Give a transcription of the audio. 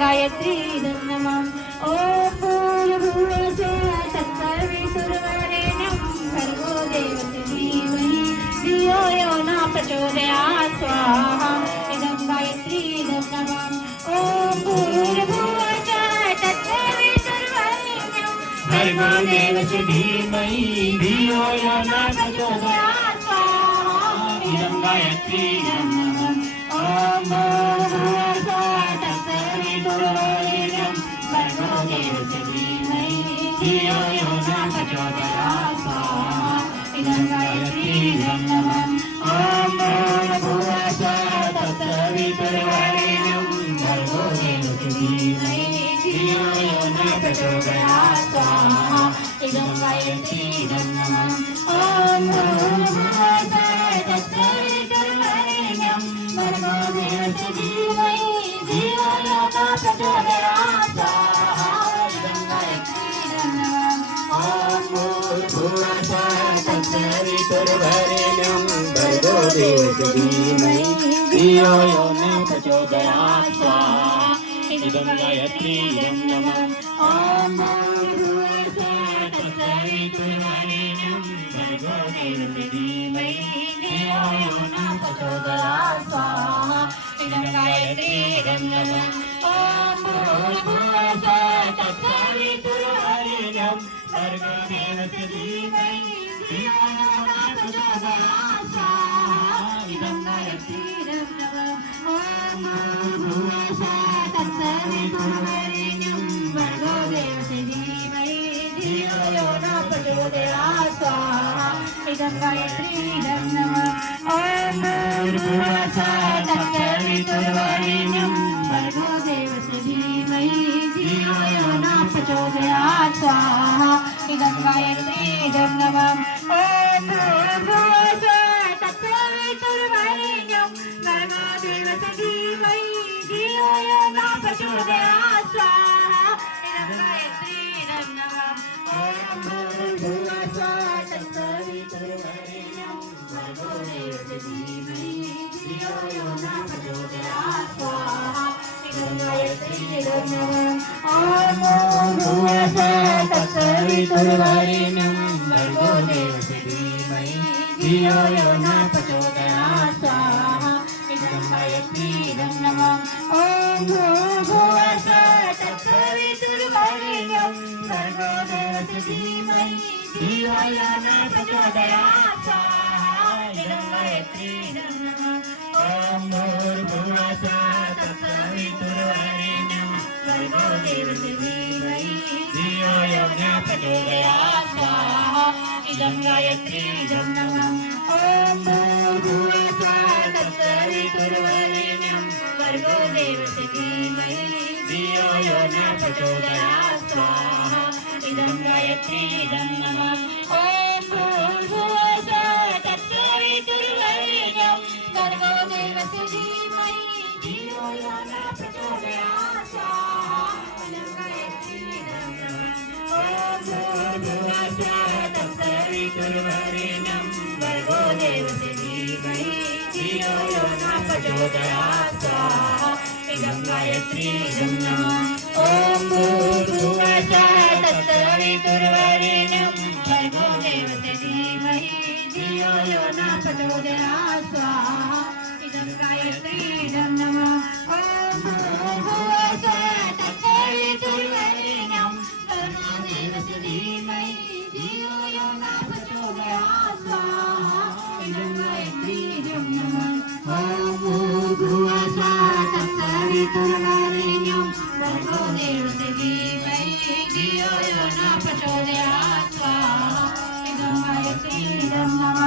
गायत्रीदं नमः। ॐ भूर्भुवस्सुवः तत्सवितुर्वरेण्यं भर्गो देवस्य धीमहि धियो यो न प्रचोदयात् स्वाहा। इदं गायत्रीदं नमः। ॐ भूर्भुवस्सुवः तत्सवितुर्वरेण्यं भर्गो देवस्य धीमहि धियो यो न प्रचोदयात् स्वाहा। इदं गायत्रीदं नमः। ॐ भूर्भुवस्सुवः तत्सवितुर्वरेण्यं भर्गो देवस्य धीमहि धियो यो न प्रचोदयात् स्वाहा। इदं गायत्रीदं नमः। ॐ भूर्भुवस्सुवः तत्सवितुर्वरेण्यं भर्गो देवस्य धीमहि धियो यो न प्रचोदयात् स्वाहा। इदं गायत्रीदं नमः। ॐ भूर्भुवस्सुवः तत्सवितुर्वरेण्यं भर्गो देवस्य धीमहि धियो यो न प्रचोदयात् स्वाहा। इदं गायत्रीदं नमः। ॐ भूर्भुवस्सुवः तत्सवितुर्वरेण्यं भर्गो देवस्य धीमहि धियो यो न प्रचोदयात् स्वाहा। इदं गायत्रीदं नमः। ॐ भूर्भुवस्सुवः तत्सवितुर्वरेण्यं भर्गो देवस्य धीमहि धियो यो न प्रचोदयात् स्वाहा। इदं गायत्रीदं नमः। ॐ भूर्भुवस्सुवः तत्सवितुर्वरेण्यं भर्गो देवस्य धीमहि धियो यो न प्रचोदयात् स्वाहा। इदं गायत्रीदं नमः। ॐ भूर्भुवस्सुवः तत्सवितुर्वरेण्यं भर्गो देवस्य धीमहि धियो यो न प्रचोदयात् स्वाहा। इदं गायत्रीदं नमः। ॐ भूर्भुवस्सुवः तत्सवितुर्वरेण्यं भर्गो देवस्य धीमहि धियो यो न प्रचोदयात् स्वाहा। इदं गायत्रीदं नमः। ॐ भूर्भुवस्सुवः तत्सवितुर्वरेण्यं भर्गो देवस्य धीमहि धियो यो न प्रचोदयात् स्वाहा। इदं गायत्रीदं नमः। ॐ भूर्भुवस्सुवः तत्सवितुर्वरेण्यं भर्गो देवस्य धीमहि धियो यो न प्रचोदयात् स्वाहा। इदं गायत्रीदं नमः। ॐ भूर्भुवस्सुवः तत्सवितुर्वरेण्यं भर्गो देवस्य धीमहि धियो यो न प्रचोदयात् स्वाहा। इदं गायत्रीदं नमः। ॐ भूर्भुवस्सुवः तत्सवितुर्वरेण्यं भर्गो देवस्य धीमहि धियो यो न प्रचोदयात् स्वाहा। इदं गायत्रीदं नमः। ॐ भूर्भुवस्सुवः तत्सवितुर्वरेण्यं भर्गो देवस्य धीमहि धियो यो न प्रचोदयात् स्वाहा। इदं गायत्रीदं नमः। ॐ भूर्भुवस्सुवः तत्सवितुर्वरेण्यं भर्गो देवस्य धीमहि धियो यो न प्रचोदयात् स्वाहा। इदं गायत्रीदं नमः। ॐ भूर्भुवस्सुवः तत्सवितुर्वरेण्यं भर्गो देवस्य धीमहि धियो यो न प्रचोदयात् स्वाहा। इदं गायत्रीदं नमः। ॐ भूर्भुवस्सुवः तत्सवितुर्वरेण्यं भर्गो देवस्य धीमहि धियो यो न प्रचोदयात् स्वाहा। इदं गायत्रीदं नमः। ॐ भूर्भुवस्सुवः तत्सवितुर्वरेण्यं भर्गो देवस्य धीमहि धियो यो न प्रचोदयात् स्वाहा। इदं गायत्रीदं नमः। ॐ भूर्भुवस्सुवः तत्सवितुर्वरेण्यं भर्गो देवस्य धीमहि धियो यो न प्रचोदयात् स्वाहा। इदं गायत्रीदं नमः। ॐ भूर्भुवस्सुवः तत्सवितुर्वरेण्यं भर्गो देवस्य धीमहि धियो यो न प्रचोदयात् स्वाहा। इदं गायत्रीदं नमः।